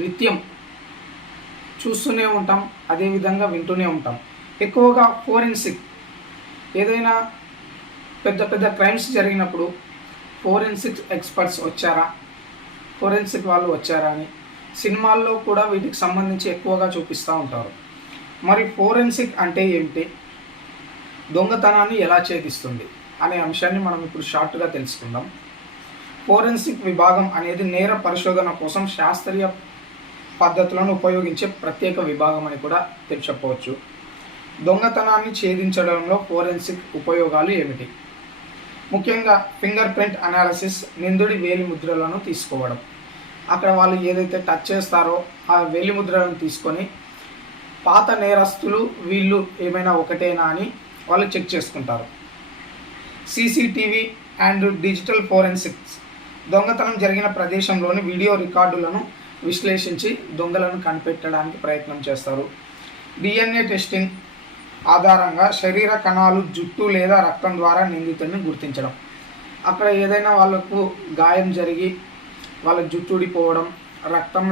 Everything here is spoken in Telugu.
నిత్యం చూస్తూనే ఉంటాం, అదేవిధంగా వింటూనే ఉంటాం. ఎక్కువగా ఫోరెన్సిక్ ఏదైనా పెద్ద పెద్ద క్రైమ్స్ జరిగినప్పుడు ఫోరెన్సిక్ ఎక్స్పర్ట్స్ వచ్చారా, ఫోరెన్సిక్ వాళ్ళు వచ్చారా అని సినిమాల్లో కూడా వీటికి సంబంధించి ఎక్కువగా చూపిస్తూ ఉంటారు. మరి ఫోరెన్సిక్ అంటే ఏమిటి, దొంగతనాన్ని ఎలా ఛేదిస్తుంది అనే అంశాన్ని మనం ఇప్పుడు షార్ట్గా తెలుసుకుందాం. ఫోరెన్సిక్ విభాగం అనేది నేర పరిశోధన కోసం శాస్త్రీయ పద్ధతులను ఉపయోగించే ప్రత్యేక విభాగం అని కూడా చెప్పవచ్చు. దొంగతనాన్ని ఛేదించడంలో ఫోరెన్సిక్ ఉపయోగాలు ఏమిటి? ముఖ్యంగా ఫింగర్ ప్రింట్ అనాలిసిస్, నిందుడి వేలిముద్రలను తీసుకోవడం. అక్కడ వాళ్ళు ఏదైతే టచ్ చేస్తారో ఆ వేలిముద్రలను తీసుకొని పాత నేరస్తులు వీళ్ళు ఏమైనా ఒకటేనా అని వాళ్ళు చెక్ చేసుకుంటారు. సీసీటీవీ అండ్ డిజిటల్ ఫోరెన్సిక్స్, దొంగతనం జరిగిన ప్రదేశంలోని వీడియో రికార్డులను విశ్లేషించి దొంగలను కనిపెట్టడానికి ప్రయత్నం చేస్తారు. డిఎన్ఏ టెస్టింగ్ ఆధారంగా శరీర కణాలు, జుట్టు లేదా రక్తం ద్వారా నిందితుడిని గుర్తించడం. అక్కడ ఏదైనా వాళ్ళకు గాయం జరిగి వాళ్ళ జుట్టు ఊడిపోవడం, రక్తం